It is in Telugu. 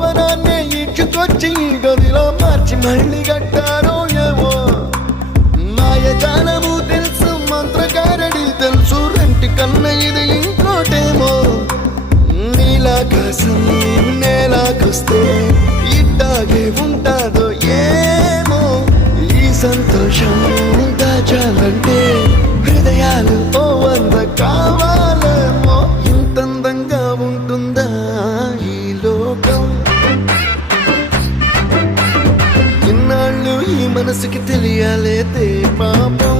భవనాన్ని ఈడ్చుకొచ్చి గదిలో మార్చి మళ్ళీ కట్టారో ఏమో మాయజాలము తెలుసు మంత్రకారడి తెలుసు రెంటి కన్న ఇది ఇంకోటేమో నీలాకాశం నేలాకొస్తే ఇట్టాగే ఉంటాదో ఏమో ఈ సంతోషం దాచాలంటే హృదయాలు ఓ 100 కావాలేమో ఇంతందంగా ఉంటుందా ఈ లోకం ఇన్నాళ్ళు ఈ మనసుకి తెలియాలేదే పాపం